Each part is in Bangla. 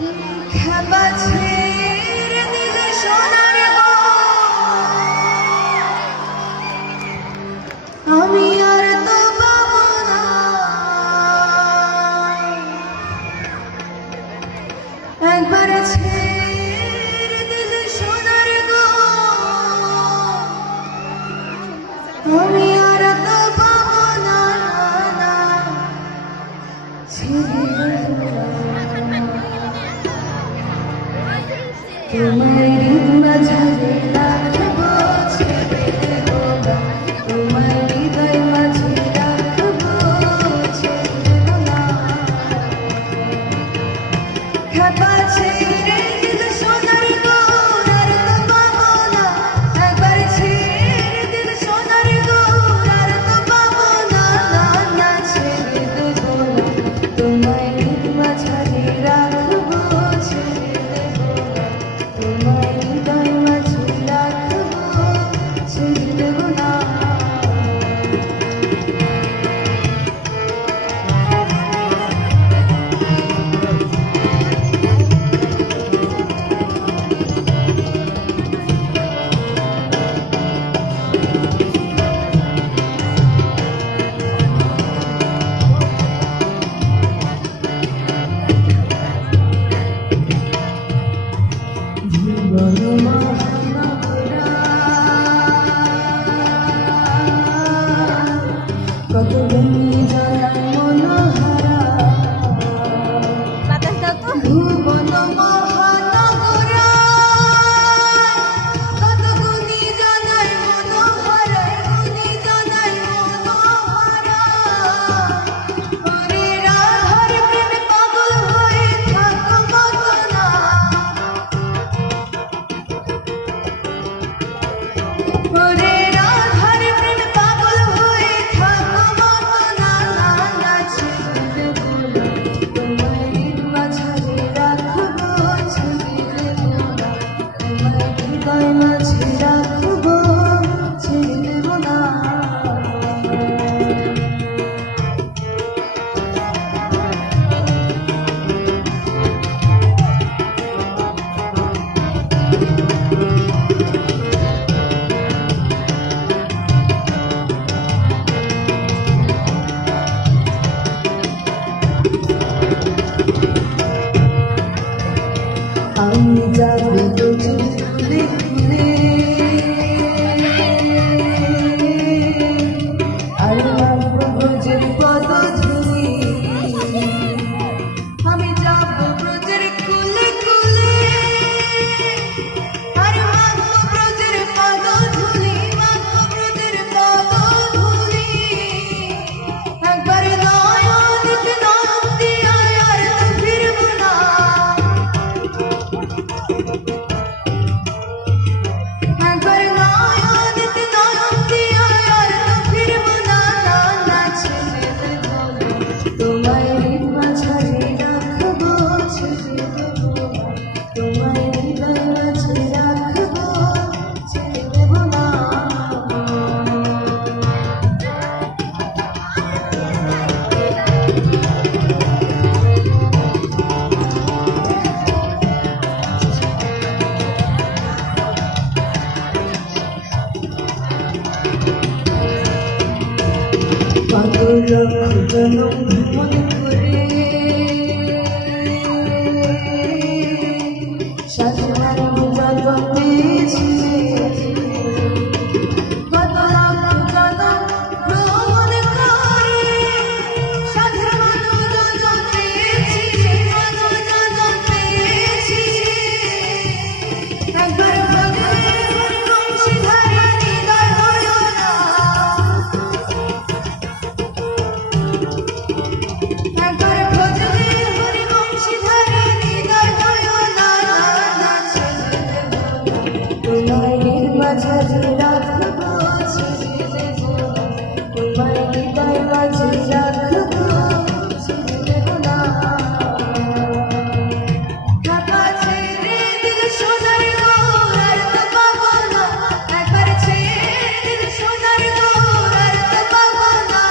খেপা ছেড়ে দিলে সোনার গো, আমি আর তো পাবো না। একবার ছেড়ে দিলে সোনার গো, আমি আর তো পাবো না। তোমার মাঝে রাখবো, ছেড়ে দেবো না। তোমার হৃদয় মাঝে রাখবো, ছেড়ে দেবো না। খেপা ছেড়ে দিলে সোনার গো, আর তো পাবো না। একবার ছেড়ে দিলে সোনার গো, আর তো পাবো না। ছেড়ে দেবো না। তোমার মাঝে রাখবো, ছেড়ে দেবো না। তোমার হৃদয় মাঝে রাখবো, ছেড়ে দেবো না। কত বন্ধু জানার মনোহারা ভুবন মহানগরা, কত গুণী জানাই মনোহারা, গুণী জানাই মনোহারা। ওরে রাধার প্রেমে পাগল হয়ে থাকো কত না। ওরে রাধার প্রেমে পাগল হয়ে থাকো কত না। ছেড়ে দেবো না। তোমার মাঝে রাখবো, ছেড়ে দেবো না। তোমার হৃদয় মাঝে রাখবো, ছেড়ে দেবো না। আমি যাবো তোর ফুলে ফুলে, আর মাগবো ব্রজের পদধূলি। আমি যাবো ব্রজের কুলে কুলে, আর মাগবো ব্রজের পদধূলি, মাগবো ব্রজের পদধূলি। একবার নয়ন দিয়া আর তো ফিরবো না। একবার নয়ন দিয়া আর তো ফিরবো না। ছেড়ে দেবো না। তোমার মাঝে রাখবো, ছেড়ে দেবো না। তোমার হৃদয় মাঝে রাখবো, ছেড়ে দেবো না। পাগল জনম ভ্রমণ করে সাধনার জন্ম পেয়েছি। কত লাখ জনম ভ্রমণ করে সাধনার জন্ম পেয়েছি, কত জন্ম পেয়েছি। একবার ভগবানের বংশীধারে হৃদয় হলো না। একবার ভজলে হরি বংশীধারে হৃদয় হলো না। ছেড়ে দেবো না। তোমার মাঝে রাখবো, ছেড়ে দেবো না। তোমার হৃদয় মাঝে রাখবো, ছেড়ে দেবো না। খেপা ছেড়ে দিলে সোনার গো, আর তো পাবো না। একবার ছেড়ে দিলে সোনার গো, আর তো পাবো না।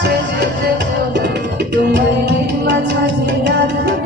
ছেড়ে দেবো না। তোমার মাঝে রাখবো,